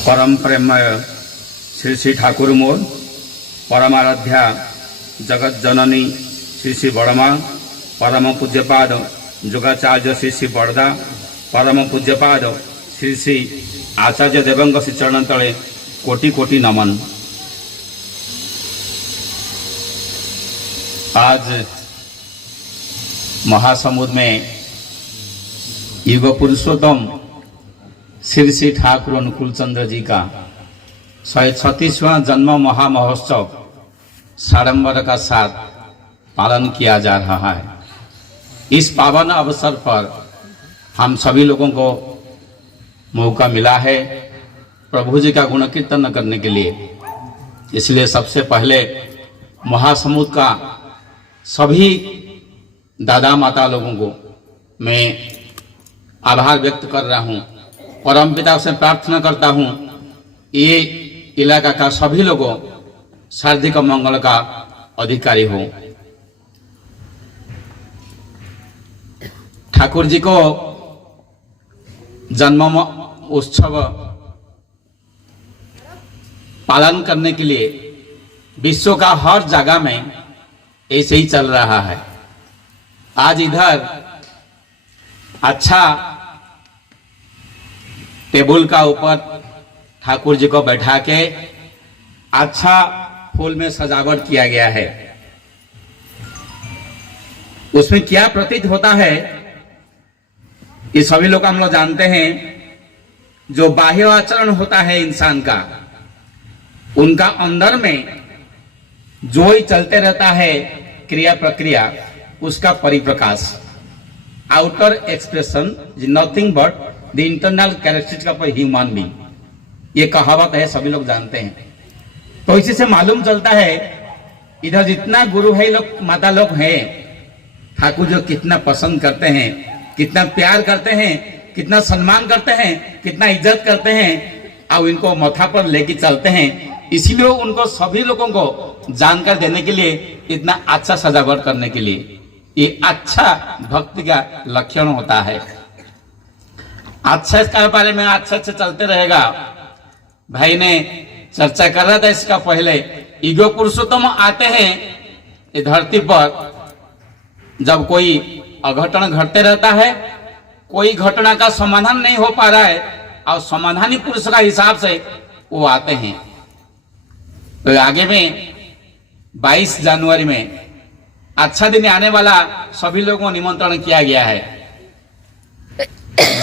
परम प्रेमय श्री श्री ठाकुर मोर परमाराध्या जगत जननी श्री श्री बड़मा परम पूज्यपाद जोगाचार्य श्री श्री बड़दा परम पूज्यपाद श्री श्री आचार्य देवंग श्री चरण तले कोटि कोटि नमन। आज महासमुद्र में युग पुरुषोत्तम श्री श्री ठाकुर अनुकूल चंद्र जी का 136वां जन्म महामहोत्सव साड़ंबर का साथ पालन किया जा रहा है। इस पावन अवसर पर हम सभी लोगों को मौका मिला है प्रभु जी का गुण कीर्तन करने के लिए। इसलिए सबसे पहले महासमुद्र का सभी दादा माता लोगों को मैं आभार व्यक्त कर रहा हूँ। परमपिता से प्रार्थना करता हूँ ये इलाका का सभी लोगों शारीरिक मंगल का अधिकारी हो। ठाकुर जी को जन्म उत्सव पालन करने के लिए विश्व का हर जगह में ऐसे ही चल रहा है। आज इधर अच्छा टेबल का ऊपर ठाकुर जी को बैठा के अच्छा फूल में सजावट किया गया है। उसमें क्या प्रतीत होता है ये सभी लोग हम लोग जानते हैं। जो बाह्य आचरण होता है इंसान का, उनका अंदर में जो ही चलते रहता है क्रिया प्रक्रिया, उसका परिप्रकाश, outer expression is nothing but the internal characteristics of a human being. ये कहावत है, सभी लोग जानते हैं। तो इसी से मालूम चलता है इधर जितना गुरु है लोग माता लोग हैं, ठाकुर जो कितना पसंद करते हैं, कितना प्यार करते हैं, कितना सम्मान करते हैं, कितना इज्जत करते हैं और इनको माथा पर लेके चलते हैं। इसीलिए उनको सभी लोगों को जानकर देने के लिए इतना अच्छा सजावट करने के लिए ये अच्छा भक्ति का लक्षण होता है। अच्छा इसका बारे में अच्छा से चलते रहेगा। भाई ने चर्चा कर रहा था इसका पहले, ईगो पुरुषोत्तम आते हैं ये धरती पर जब कोई अघटन घटते रहता है, कोई घटना का समाधान नहीं हो पा रहा है और समाधानी पुरुष का हिसाब से वो आते हैं। तो आगे में 22 जनवरी में अच्छा दिन आने वाला सभी लोगों को निमंत्रण किया गया है।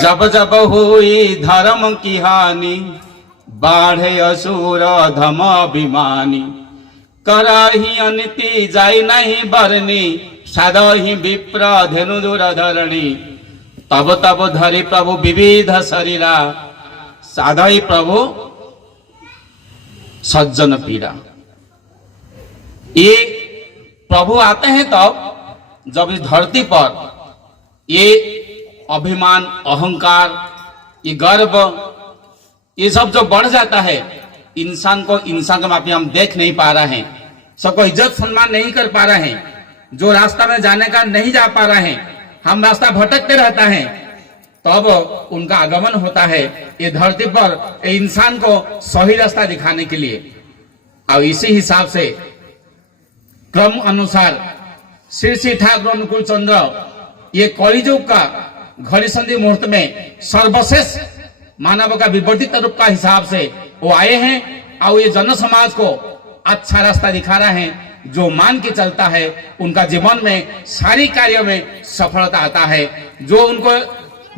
जब जब हुई धर्म की हानि, बाढ़े असुर धम अभिमानी, करही अनिति जाई नहीं बरनी, साधहि विप्र धेनु दूर धरणी, तब तब धरि प्रभु विविध शरीरा, साधहि प्रभु सज्जन पीड़ा। ये प्रभु आते हैं तब जब इस धरती पर ये अभिमान, अहंकार, ये गर्व, ये सब जो बढ़ जाता है, इंसान को इंसान के मापी हम देख नहीं पा रहे हैं, सबको इज्जत सम्मान नहीं कर पा रहे हैं, जो रास्ता में जाने का नहीं जा पा रहे हैं, हम रास्ता भटकते रहता है, तब उनका आगमन होता है ये धरती पर इंसान को सही रास्ता दिखाने के लिए। और इसी हिसाब से क्रम अनुसार श्री श्री ठाकुर अनुकूल चंद्र ये कलियुग का घड़ी संधि मुहूर्त में सर्वश्रेष्ठ मानव का विवर्तित रूप का हिसाब से वो आए हैं और ये जन समाज को अच्छा रास्ता दिखा रहे हैं। जो मान के चलता है उनका जीवन में सारी कार्यों में सफलता आता है। जो उनको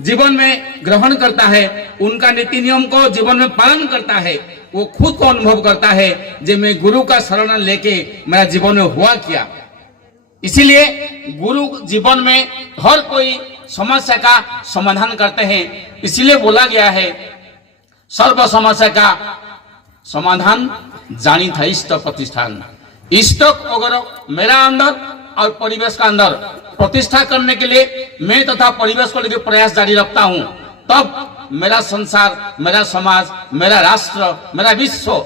जीवन में ग्रहण करता है, उनका नीति नियम को जीवन में पालन करता है, वो खुद को अनुभव करता है जो मैं गुरु का शरण लेके मेरा जीवन में हुआ क्या। इसीलिए गुरु जीवन में हर कोई समस्या का समाधान करते हैं। इसीलिए बोला गया है सर्व समस्या का समाधान जानी था इष्ट प्रतिष्ठान। इष्ट अगर मेरा अंदर और परिवेश का अंदर प्रतिष्ठा करने के लिए मैं तथा परिवेश को लेकर प्रयास जारी रखता हूं, तब मेरा संसार, मेरा समाज, मेरा राष्ट्र, मेरा विश्व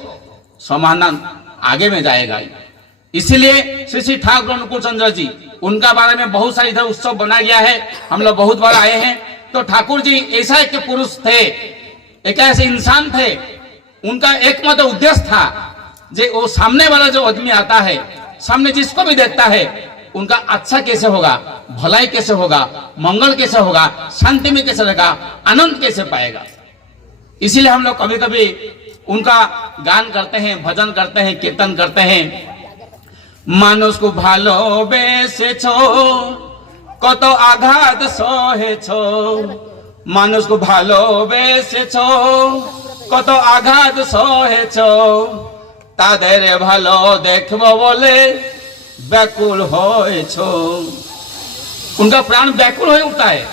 समाधान आगे में जाएगा। इसीलिए श्री श्री ठाकुर अनुकूल चंद्र जी, उनका बारे में बहुत सारे इधर उत्सव बनाया गया है, हम लोग बहुत बार आए हैं। तो ठाकुर जी ऐसा एक पुरुष थे, एक ऐसे इंसान थे उनका एकमात्र उद्देश्य था जे वो सामने वाला जो आदमी आता है, सामने जिसको भी देखता है, उनका अच्छा कैसे होगा, भलाई कैसे होगा, मंगल कैसे होगा, शांति में कैसे रहेगा, आनंद कैसे पाएगा। इसीलिए हम लोग कभी कभी उनका गान करते हैं, भजन करते हैं, कीर्तन करते हैं। मानुष को ভালোবেসেছো কত আঘাত সহেছো, মানুষ को ভালোবেসেছো কত আঘাত সহেছো, তাদের ভালো দেখবো বলে व्याकुल হয়েছো। उनका प्राण व्याकुल हो उठता है,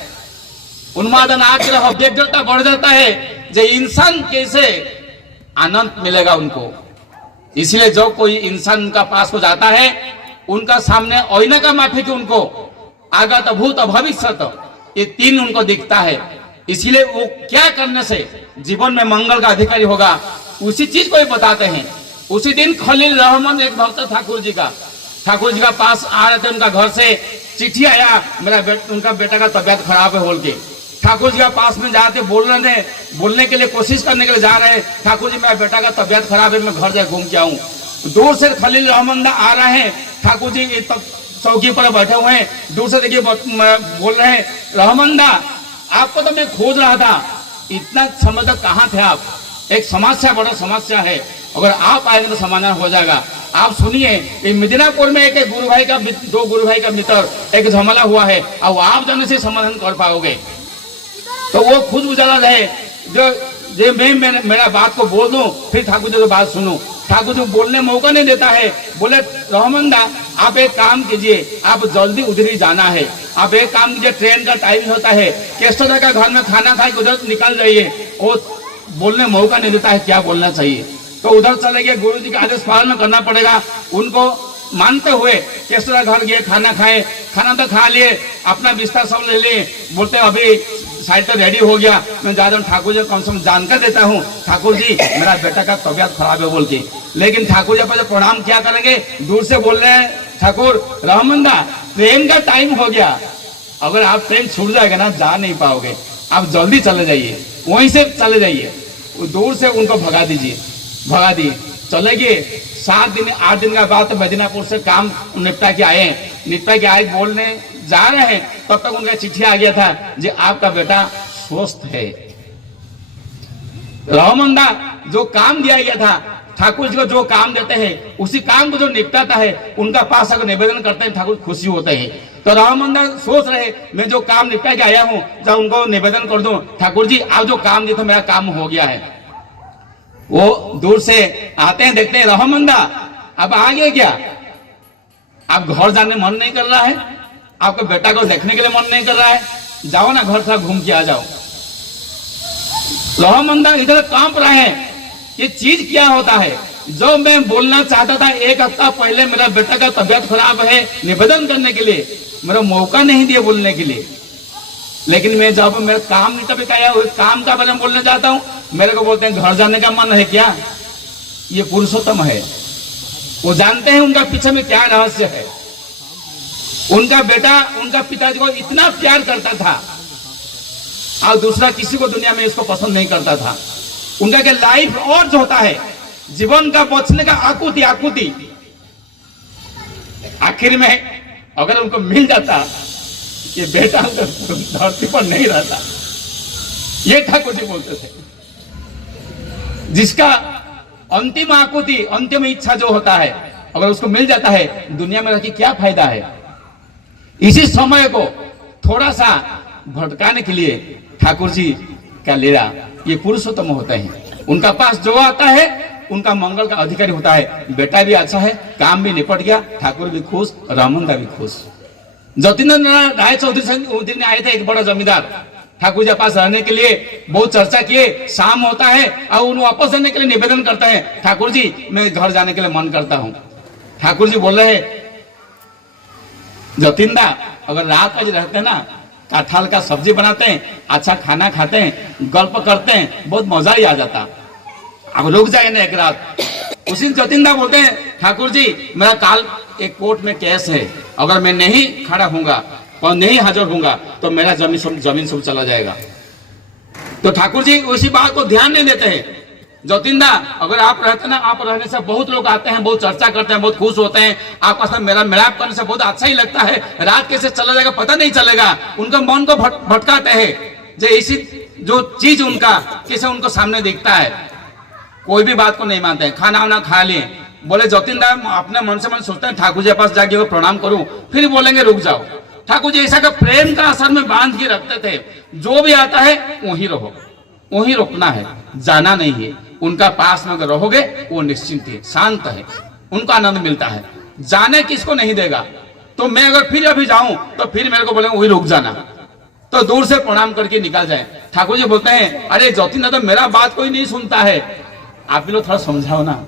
उन्मादन आग्रह व्यग्रता बढ़ जाता है जो इंसान कैसे आनंद मिलेगा उनको। इसलिए जो कोई इंसान उनका पास को जाता है, उनका सामने ओइना का माफी की उनको आगत भूत भविष्य ये तीन उनको दिखता है। इसीलिए वो क्या करने से जीवन में मंगल का अधिकारी होगा, उसी चीज को ही बताते हैं। उसी दिन खलील रहमान एक भक्त ठाकुर जी का पास आ रहे थे, उनका घर से चिट्ठी आया, उनका बेटा का तबियत खराब है बोल के। ठाकुर जी के पास में जाते बोलने के लिए कोशिश करने के लिए जा रहे हैं, ठाकुर जी मेरा बेटा का तबियत खराब है, मैं घर जाकर घूम के आऊं। दूर से खलील रहमान आ रहे हैं, ठाकुर जी चौकी पर बैठे हुए हैं, दूर से देखिए बोल रहे हैं, रहमान आपको तो मैं खोज रहा था, इतना समय तक कहाँ थे आप। एक समस्या, बड़ा समस्या है, अगर आप आएंगे तो समाधान हो जाएगा। आप सुनिए, मिदनापुर में एक गुरु भाई का, दो गुरु भाई का मित्र एक झमेला हुआ है, अब आप जाने से समाधान कर पाओगे। तो वो खुद उजाला रहे जो मैं मेरा बात को बोल दूं, फिर ठाकुर जी की बात सुनूं। ठाकुर जी बोलने मौका नहीं देता है। बोले रहमान आप एक काम कीजिए, आप जल्दी उधर ही जाना है, आप एक काम कीजिए, ट्रेन का टाइम होता है, केस्टोदा का घर में खाना खा के उधर निकल जाइए। वो बोलने मौका नहीं देता है क्या बोलना चाहिए, तो उधर चले गए। गुरु जी का आदेश पालन करना पड़ेगा उनको मानते हुए। केस्टोदा घर गए, खाना खाए, खाना तो खा लिए, अपना बिस्तर सब ले लिए, बोलते अभी साइड तो रेडी हो गया, मैं जा रहा हूँ ठाकुर जी कम से कम जानकर देता हूँ, ठाकुर जी मेरा बेटा का तबियत खराब है बोल के। लेकिन ठाकुर जी पर प्रणाम क्या करेंगे, दूर से बोल रहे हैं, ठाकुर रहमान ट्रेन का टाइम हो गया, अगर आप ट्रेन छूट जाएगा ना जा नहीं पाओगे, आप जल्दी चले जाइए, वहीं से चले जाइए। दूर से उनको भगा दीजिए, भगा दिए, चले गए। 7 दिन 8 दिन का बाद मिदनापुर से काम निपटा के आए, बोलने जा रहे हैं, तब तक उनका चिट्ठी आ गया था जी आपका बेटा स्वस्थ है। रहमान जो काम दिया गया था, ठाकुर जी को जो काम देते हैं, उसी काम को जो निपटाता है, उनका पास अगर निवेदन करते हैं, ठाकुर खुशी होते हैं। तो रहमान सोच रहे मैं जो काम निपटा के आया हूं, जब उनको निवेदन कर दूं, ठाकुर जी आप जो काम दिए थे मेरा काम हो गया है। वो दूर से आते हैं, देखते हैं रहमान अब आ गए क्या, आप घर जाने मन नहीं कर रहा है, आपके बेटा को देखने के लिए मन नहीं कर रहा है, जाओ ना घर थोड़ा घूम के आ जाओ। रहमान इधर कांप रहे हैं, ये चीज क्या होता है। जो मैं बोलना चाहता था 1 हफ्ता पहले, मेरा बेटा का तबियत खराब है, निवेदन करने के लिए मेरा मौका नहीं दिया बोलने के लिए। लेकिन मैं जब मेरा काम नहीं तभी आया, काम का बारे में बोलना चाहता हूँ, मेरे को बोलते हैं घर जाने का मन है क्या। ये पुरुषोत्तम है, वो जानते हैं उनका पीछे में क्या रहस्य है। उनका बेटा उनका पिताजी को इतना प्यार करता था और दूसरा किसी को दुनिया में इसको पसंद नहीं करता था। उनका क्या लाइफ और जो होता है, जीवन का बचने का आकुति आखिर में अगर उनको मिल जाता, ये बेटा धरती पर नहीं रहता। ये ठाकुर जी बोलते थे, जिसका अंतिम आकुति, अंतिम इच्छा जो होता है, अगर उसको मिल जाता है, दुनिया में रह के क्या फायदा है। इसी समय को थोड़ा सा भटकाने के लिए ठाकुर जी का लीला, ये पुरुषोत्तम होते हैं। उनका पास जो आता है उनका मंगल का अधिकारी होता है। बेटा भी अच्छा है, काम भी निपट गया, ठाकुर भी खुश, रहमान भी खुश। जतीन्द्र राय चौधरी ने आए थे, एक बड़ा जमींदार, ठाकुर जी के पास रहने के लिए बहुत चर्चा किए। शाम होता है और उन वापस जाने के लिए निवेदन करते हैं, ठाकुर जी मैं घर जाने के लिए मन करता हूँ। ठाकुर जी बोल रहे हैं, जतीन्द्र अगर रात आज रहते हैं ना, कटहल का सब्जी बनाते हैं, अच्छा खाना खाते हैं, गल्प करते हैं, बहुत मजा ही आ जाता। अब रुक जाए ना एक रात। उसी जतीन्द्र बोलते हैं, ठाकुर जी मेरा काल एक कोर्ट में केस है, अगर मैं नहीं खड़ा होऊंगा और नहीं हाजिर होऊंगा तो मेरा जमीन सब चला जाएगा। तो ठाकुर जी उसी बात को ध्यान नहीं देते हैं। जतिन दा, अगर आप रहते ना, आप रहने से बहुत लोग आते हैं, बहुत चर्चा करते हैं, बहुत खुश होते हैं, आपका साथ मेरा मिलाप करने से बहुत अच्छा ही लगता है। रात कैसे चला जाएगा पता नहीं चलेगा। उनका मन को भटकाते हैं जो ऐसी जो चीज उनका कैसे उनको सामने दिखता है, कोई भी बात को नहीं मानते हैं। खाना वाना खा लिए, बोले जतिन दा अपने मन से मन सोचते हैं ठाकुर जी के पास जाके वो प्रणाम करूं, फिर बोलेंगे रुक जाओ। ठाकुर जी ऐसा का प्रेम का असर में बांध के रखते थे, जो भी आता है वहीं रहो, वहीं रुकना है, जाना नहीं है। उनका पास में अगर रहोगे वो निश्चिंत है, शांत है, उनको आनंद मिलता है। जाने किसको नहीं देगा। तो मैं अगर फिर अभी जाऊं तो फिर मेरे को बोलेंगे वही रुक जाना, तो दूर से प्रणाम करके निकल जाए। ठाकुर जी बोलते हैं अरे जतिन दा तो मेरा बात कोई नहीं सुनता है, आप भी लोग थोड़ा समझाओ ना,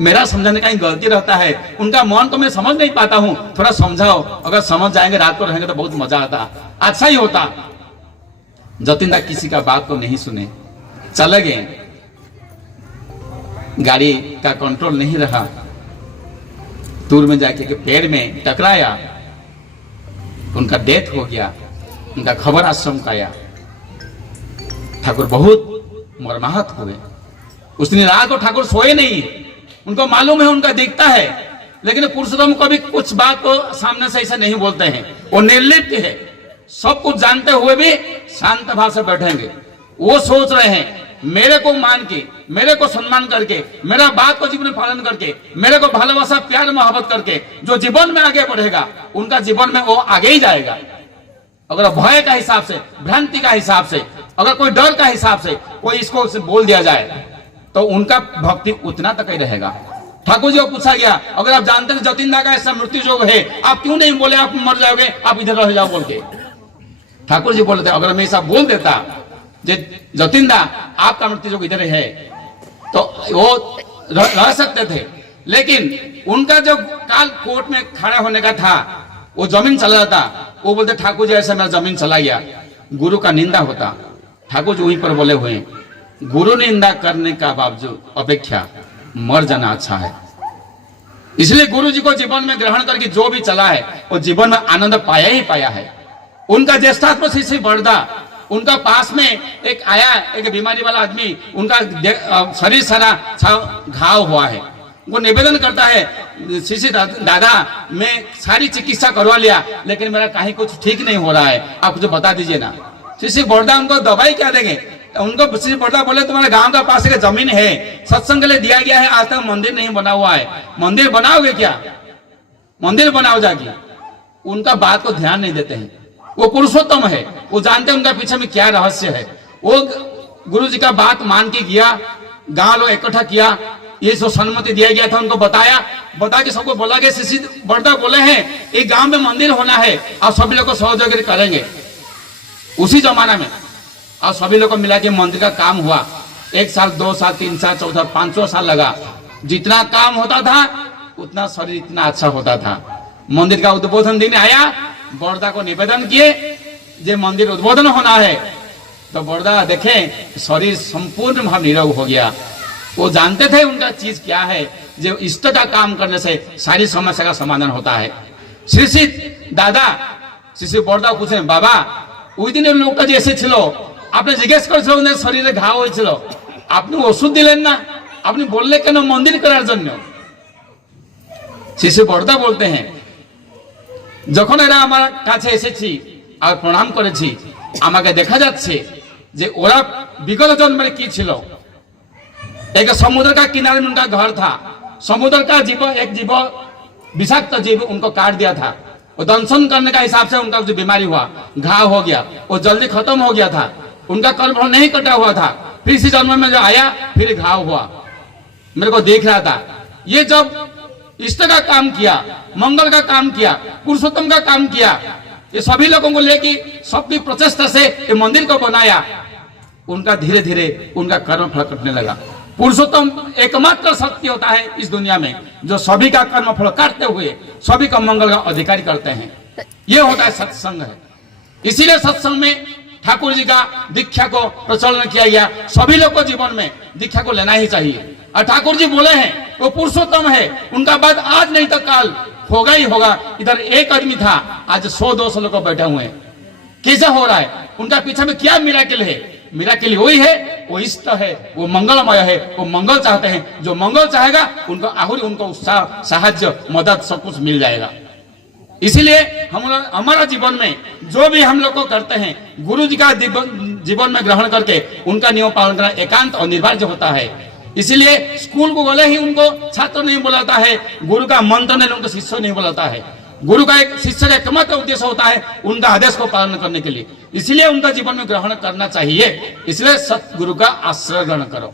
मेरा समझाने का ही गलती रहता है। उनका मन तो मैं समझ नहीं पाता हूं, थोड़ा समझाओ। अगर समझ जाएंगे, रात को रहेंगे तो बहुत मजा आता, अच्छा ही होता। जतिन दा किसी का बात को नहीं सुने, चले गए। गाड़ी का कंट्रोल नहीं रहा, दूर में जाके के पेड़ में टकराया, उनका डेथ हो गया। उनका खबर आश्रम का आया। ठाकुर बहुत मर्माहत हुए। उस दिन रात को ठाकुर सोए नहीं, उनको मालूम है उनका दिखता है, लेकिन पुरुषोत्तम कभी कुछ बात को सामने से ऐसा नहीं बोलते हैं। वो निर्लिप्त है, सब कुछ जानते हुए भी शांत भाव से बैठेंगे। वो सोच रहे हैं मेरे को मान के, मेरे को सम्मान करके, मेरा बात को जीवन में पालन करके, मेरे को भालोबासा प्यार मोहब्बत करके जो जीवन में आगे बढ़ेगा, उनका जीवन में वो आगे ही जाएगा। अगर भय का हिसाब से, भ्रांति का हिसाब से, अगर कोई डर का हिसाब से कोई इसको बोल दिया जाए तो उनका भक्ति उतना तक ही रहेगा। ठाकुर जी को पूछा गया अगर आप जानते हैं जतिन दा का ऐसा मृत्यु योग है, आप क्यों नहीं बोले आप मर जाओगे, आप इधर रह जाओ बोल के। ठाकुर जी बोलते अगर मैं ऐसा बोल देता जतिन दा आपका मृत्यु योग इधर है तो वो रह सकते थे, लेकिन उनका जो काल कोर्ट में खड़ा होने का था, वो जमीन चला जाता। वो बोलते ठाकुर जी ऐसा मेरा जमीन चला गया, गुरु का निंदा होता। ठाकुर जी वहीं पर बोले हुए गुरु निंदा करने का बावजूद अपेक्षा मर जाना अच्छा है। इसलिए गुरु जी को जीवन में ग्रहण करके जो भी चला है वो जीवन में आनंद पाया ही पाया है। उनका ज्येष्ठात्म शिष्य बरदा, उनका पास में एक आया एक बीमारी वाला आदमी, उनका शरीर सारा घाव हुआ है। वो निवेदन करता है शिष्य दादा मैं सारी चिकित्सा करवा लिया लेकिन मेरा कहीं कुछ ठीक नहीं हो रहा है, आप मुझे बता दीजिए ना। शिष्य बरदा उनको दवाई क्या देंगे, उनको शिष्य बरदा बोले तुम्हारे गांव का पास एक जमीन है, सत्संग के लिए दिया गया है, आज तक मंदिर नहीं बना हुआ है, मंदिर बनाओगे क्या, मंदिर बनाओ जाके। उनका बात को ध्यान नहीं देते हैं। वो पुरुषोत्तम है, वो जानते हैं उनका पीछे में क्या रहस्य है। वो गुरु जी का बात मान के गया, गांव लोग इकट्ठा किया, ये जो सम्मति दिया गया था उनको बताया, बता के सबको बोला कि शिष्य बरदा बोले हैं एक गांव में मंदिर होना है, आप सभी लोग को सहयोग करेंगे। उसी जमाना में और सभी लोग को मिला के मंदिर का काम हुआ। 1 साल 2 साल 3 साल 4 साल 5 साल लगा। जितना काम होता था उतना शरीर इतना अच्छा होता था। मंदिर का उद्बोधन दिन आया, बरदा को निवेदन किए जे मंदिर उद्बोधन होना है, तो बरदा देखे शरीर संपूर्ण भाव निरोग हो गया। वो जानते थे उनका चीज क्या है, जो इष्ट का काम करने से सारी समस्या का समाधान होता है। शिष्य दादा शिष्य बरदा पूछे बाबा ওই দিনের লোকটা যে এসেছিল আপনি জিজ্ঞেস করেছিলেন ওদের শরীরে ঘা হয়েছিল, আপনি ওষুধ দিলেন না, আপনি বললে কেন মন্দির করার জন্য। শিশু বড়দা বলতে হ্যাঁ যখন এরা আমার কাছে এসেছি আর প্রণাম করেছি, আমাকে দেখা যাচ্ছে যে ওরা বিগত জন্মের কি ছিল। एक समुद्र का किनारे में उनका घर था, समुद्र का जीव एक जीव विषाक्त जीव उनको काट दिया था। वो दंशन करने का हिसाब से उनका जो बीमारी हुआ, घाव हो गया, वो जल्दी खत्म हो गया था, उनका कर्म नहीं कटा हुआ था। फिर इसी जन्म में जो आया फिर घाव हुआ, मेरे को देख रहा था। ये जब इष्ट का काम किया, मंगल का काम किया, पुरुषोत्तम का काम किया, ये सभी लोगों को लेके सबकी प्रचेष्टा से ये मंदिर को बनाया, उनका धीरे धीरे उनका कर्म फल कटने लगा। पुरुषोत्तम एकमात्र सत्य होता है इस दुनिया में जो सभी का कर्म फल काटते हुए सभी का मंगल का अधिकारी करते हैं। ये होता है सत्संग है। इसीलिए सत्संग में ठाकुर जी का दीक्षा को प्रचलन किया गया। सभी लोग को जीवन में दीक्षा को लेना ही चाहिए। और ठाकुर जी बोले हैं वो पुरुषोत्तम है, उनका बात आज नहीं तो काल होगा ही होगा। इधर एक आदमी था, आज 100-200 लोग बैठे हुए हैं। कैसे हो रहा है, उनका पीछे में क्या मिराकिल है मिराकिल वही है, वो इष्ट है, वो मंगलमय है, वो मंगल चाहते हैं। जो मंगल चाहेगा उनको आहुरी उनको उत्साह, साहाय्य, मदद सब कुछ मिल जाएगा। इसीलिए हमारा जीवन में जो भी हम लोग को करते हैं, गुरु जी का जीवन में ग्रहण करके उनका नियम पालन करना एकांत और अनिवार्य होता है। इसीलिए स्कूल को बोले ही उनको छात्र नहीं बुलाता है, गुरु का मंत्र ने उनको शिष्य नहीं बुलाता है। गुरु का एक शिष्य का एकमात्र उद्देश्य होता है उनका आदेश को पालन करने के लिए। इसलिए उनका जीवन में ग्रहण करना चाहिए। इसलिए सतगुरु का आश्रय ग्रहण करो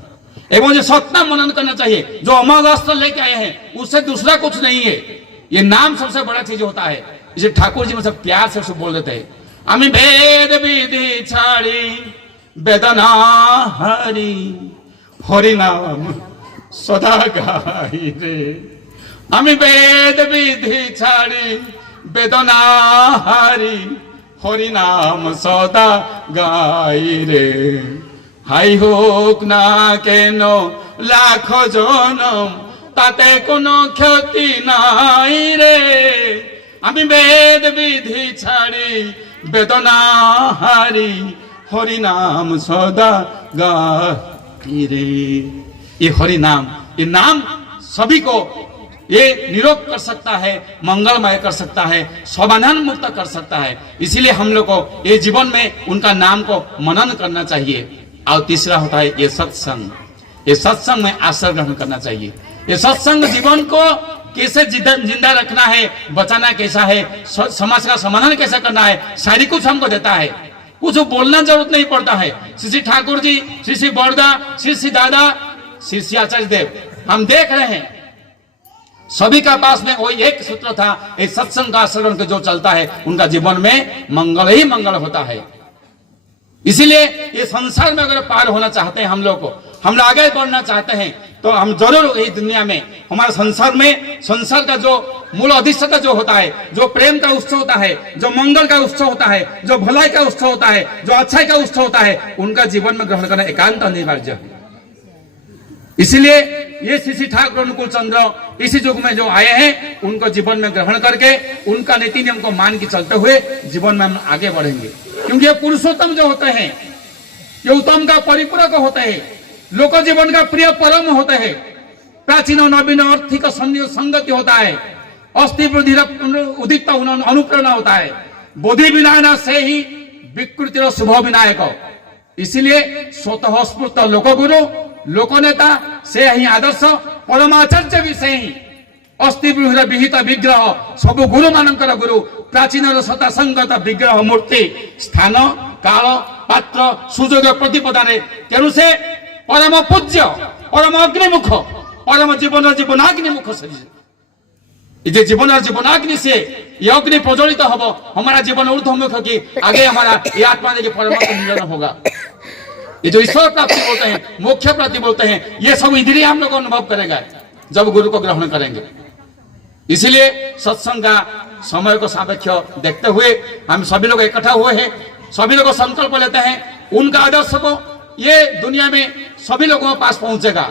एवं जो सत्ता मनन करना चाहिए। जो अमर अस्त्र लेके आए हैं उससे दूसरा कुछ नहीं है, ये नाम सबसे बड़ा चीज होता है। इसे ठाकुर जी में सब प्यार से उसे बोल देते हैं, अमी वेद विधि छाड़ी वेदना हरि हरि नाम सदा गाई रे। আমি বেদ বিধি ছাড়ি বেদনা হারি হরি নাম সদা গাই রে। হাই হোক না কেন লাখ জনম তাতে কোনো ক্ষতি নাই রে। আমি বেদ বিধি ছাড়ি বেদনা হারি হরি নাম সদা গাই রে। ये हरि नाम, ये नाम सभी को ये निरोग कर सकता है, मंगलमय कर सकता है, स्वाबंधन मुक्त कर सकता है। इसीलिए हम लोग को ये जीवन में उनका नाम को मनन करना चाहिए। और तीसरा होता है ये सत्संग। ये सत्संग में आश्रय ग्रहण करना चाहिए। ये सत्संग जीवन को कैसे जिंदा रखना है, बचाना कैसा है, समाज का समाधान कैसा करना है, सारी कुछ हमको देता है। कुछ बोलना जरूरत नहीं पड़ता है। श्री ठाकुर जी, श्री बरदा, श्री दादा, श्री आचार्य देव, हम देख रहे हैं सभी का पास में वही एक सूत्र था, इस सत्संग का आचरण के जो चलता है उनका जीवन में मंगल ही मंगल होता है। इसीलिए ये संसार में अगर पार होना चाहते हैं हम लोग को, हम लोग आगे बढ़ना चाहते हैं, तो हम जरूर इस दुनिया में हमारे संसार में, संसार का जो मूल अधिष्ठाता जो होता है, जो प्रेम का उत्सव होता है, जो मंगल का उत्सव होता है, जो भलाई का उत्सव होता है, जो अच्छाई का उत्सव होता है, उनका जीवन में ग्रहण करना एकांत अनिवार्य है। इसलिए ये श्री ठाकुर अनुकूल चंद्र इसी युग में जो आए हैं उनको जीवन में ग्रहण करके उनका नीति नियम को मान के चलते हुए जीवन में हम आगे बढ़ेंगे। क्योंकि ये पुरुषोत्तम जो होते हैं, ये उत्तम का परिपूरक होते हैं, लोक जीवन का प्रिय परम होते हैं, प्राचीन नवीन आर्थिक संगति होता है, अस्थि वृद्धि उदित अनुप्रेरणा होता है, बोधि विनायना से ही विकृति शुभ विनायक। इसीलिए स्वतः स्फूर्त लोकगुरु, लोकनेता से ही आदर्श, परमाचार्य भी से ही अस्थि विहित विग्रह, सब गुरु मानकर गुरु, प्राचीन सता संगत विग्रह मूर्ति, स्थान काल पात्र सुजोग प्रतिपदान। तेणु से परम पूज्य, परम अग्निमुख, परम जीवन जीवनाग्निमुख से जीवन जीवनाग्नि से ये अग्नि प्रज्वलित हम, हमारा जीवन ऊर्ध्वमुख की आगे हमारा ये आत्मा देखिए परमात्मा मिलन होगा। ये जो ईश्वर प्राप्ति बोलते हैं, मोक्ष प्राप्ति बोलते हैं, ये सब इंद्रिय हम लोग अनुभव करेगा जब गुरु को ग्रहण करेंगे। इसीलिए सत्संग का समय को सापेक्ष देखते हुए हम सभी लोग इकट्ठा हुए हैं, सभी लोग संकल्प लेते हैं उनका आदर्श को ये दुनिया में सभी लोगों के पास पहुंचेगा।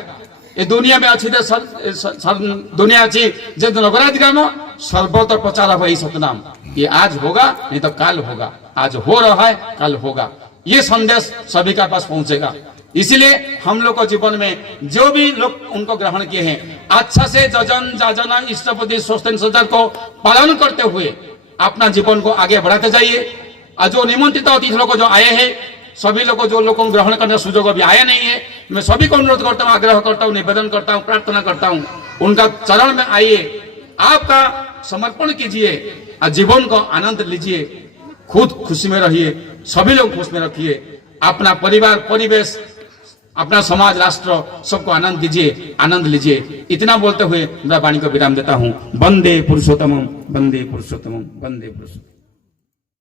ये दुनिया में अच्छी दुनिया अच्छी जब नगराधिग्राम सर्वत्र प्रचार वही सतनाम। ये आज होगा नहीं तो काल होगा, आज हो रहा है कल होगा, ये संदेश सभी का पास पहुंचेगा। इसीलिए हम लोग को जीवन में जो भी लोग उनको ग्रहण किए हैं अच्छा से जजन जाजना इष्टपति स्वस्तिन को पालन करते हुए अपना जीवन को आगे बढ़ाते जाइए। और जो निमंत्रित अतिथि लोग जो आए हैं सभी लोग जो लोगों को ग्रहण करने का सुजोग अभी आया नहीं है, मैं सभी को अनुरोध करता हूँ, आग्रह करता हूँ, निवेदन करता हूँ, प्रार्थना करता हूँ, उनका चरण में आइए, आपका समर्पण कीजिए और जीवन को आनंद लीजिए, खुद खुशी में रहिए, सभी लोग खुश में रखिए, अपना परिवार परिवेश अपना समाज राष्ट्र सबको आनंद दीजिए, आनंद लीजिए। इतना बोलते हुए मैं वाणी को विराम देता हूँ। वंदे पुरुषोत्तमम, वंदे पुरुषोत्तमम, वंदे पुरुषोत्तमम।